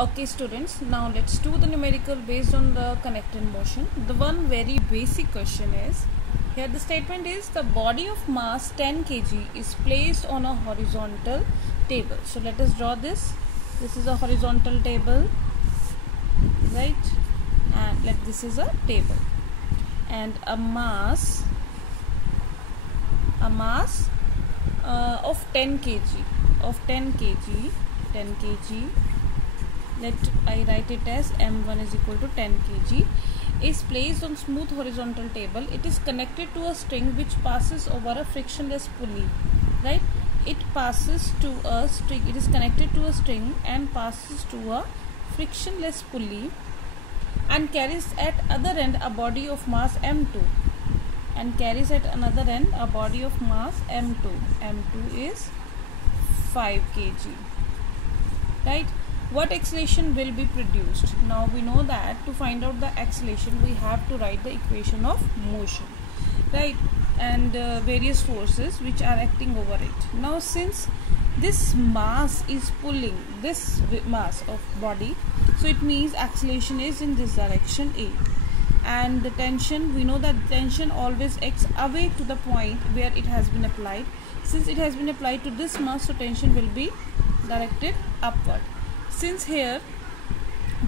Okay students, now let's do the numerical based on the connected motion. The one very basic question is, here the statement is the body of mass 10 kg is placed on a horizontal table. So let us draw this. This is a horizontal table, right? And this is a table. And a mass of 10 kg, let I write it as m1 is equal to 10 kg, is placed on smooth horizontal table. It is connected to a string which passes over a frictionless pulley, right? It passes to a string, it is connected to a string and passes to a frictionless pulley and carries at other end a body of mass m2 and carries at another end a body of mass m2. m2 is 5 kg, right? What acceleration will be produced? Now we know that to find out the acceleration we have to write the equation of motion, right? And various forces which are acting over it. Now since this mass is pulling this mass of body, so it means acceleration is in this direction A. And the tension, we know that tension always acts away to the point where it has been applied. Since it has been applied to this mass, so tension will be directed upward. Since here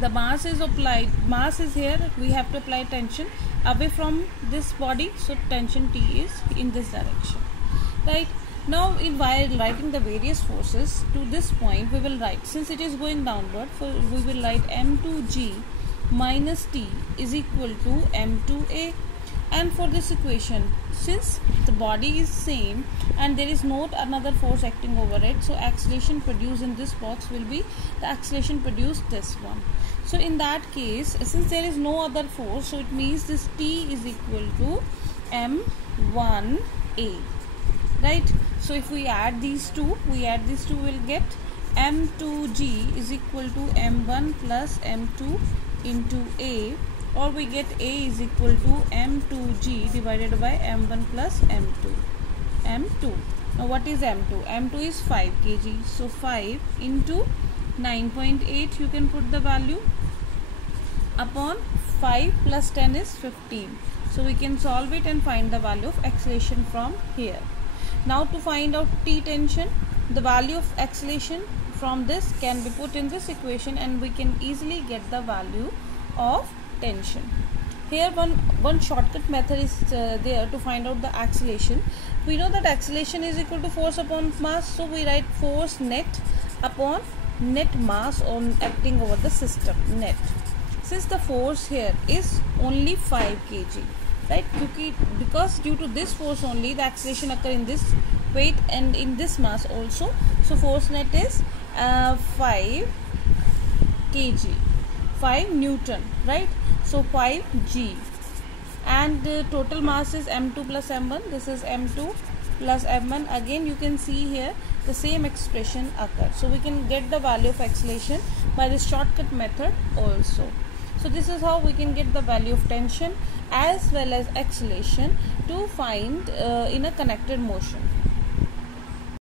the mass is here, we have to apply tension away from this body, so tension T is in this direction, right? Now while writing the various forces to this point, we will write, since it is going downward, so we will write m2g minus T is equal to m2a. And for this equation, since the body is same and there is not another force acting over it, so acceleration produced in this box will be the acceleration produced this one. So in that case, since there is no other force, so it means this T is equal to m1a, right? So if we add these two, we'll get m2g is equal to m1 plus m2 into a, or we get A is equal to m2g divided by m1 plus m2. Now what is m2? m2 is 5 kg, so 5 into 9.8 you can put the value upon 5 plus 10 is 15. So we can solve it and find the value of acceleration from here. Now to find out T tension, the value of acceleration from this can be put in this equation and we can easily get the value of tension. Here one shortcut method is there to find out the acceleration. We know that acceleration is equal to force upon mass, so we write force net upon net mass on acting over the system, net. Since the force here is only 5 kg, right? Because due to this force only the acceleration occur in this weight and in this mass also, so force net is 5 kg, 5 Newton, right? So 5g, and total mass is m2 plus m1. This is m2 plus m1. Again you can see here the same expression occurs, so we can get the value of acceleration by this shortcut method also. So this is how we can get the value of tension as well as acceleration to find in a connected motion.